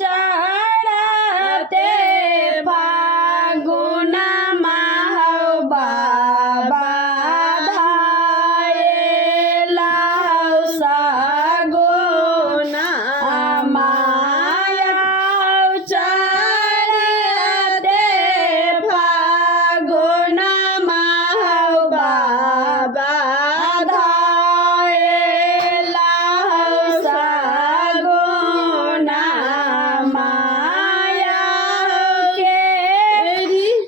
चढ़ते फागुन माहौ बाबा धायला सगुना माया चढ़ते फागुन माहौ बाबा धायला सगुना माया के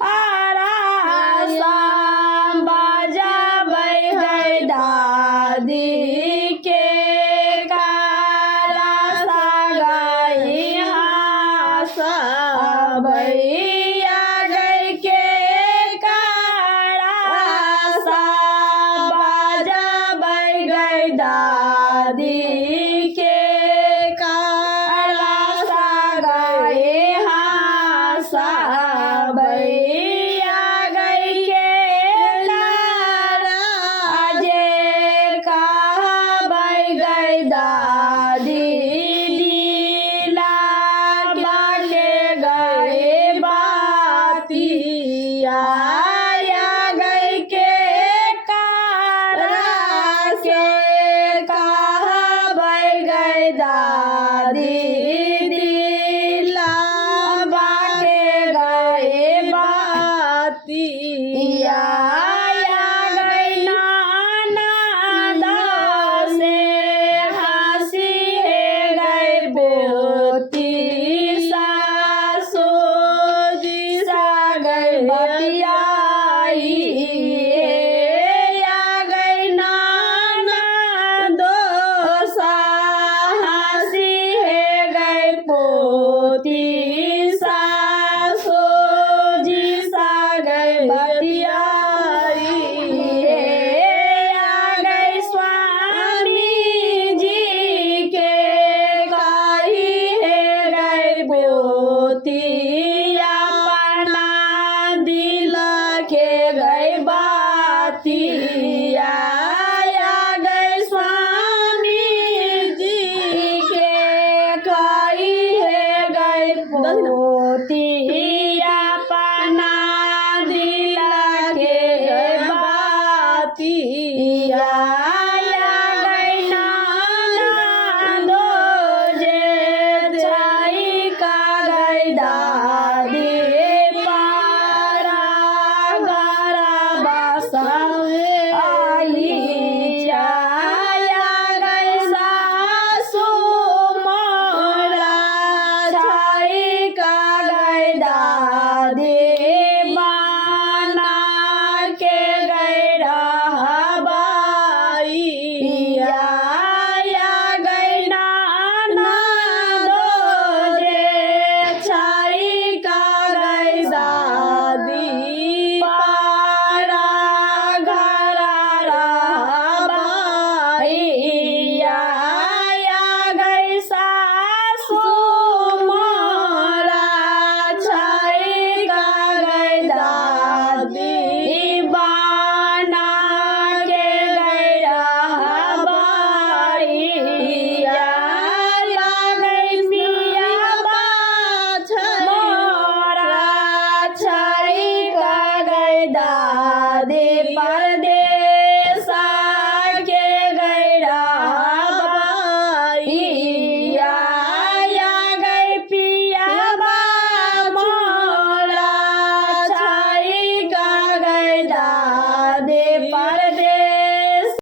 आरा बजाबै है दादी के कारा सगाई हसबैया गई के कारा बजाबै गई दादी के कारा सगाई हसबैया गई के कारा जे कहबै गई दादी लीला बाटे गए बातिया गई के कारा से कहबै गई दादी लीला बाटे गए बातिया गई नाना से हंसी है गई बोती सासू जी सा गई बतियाई गई नाना सा हंसी है गई पोती सासू जी सा गई बतियाई गई स्वामी जी के कही है गई पोती अपना दिल के गई बातिया गई स्वामी जी के कही है गई पोती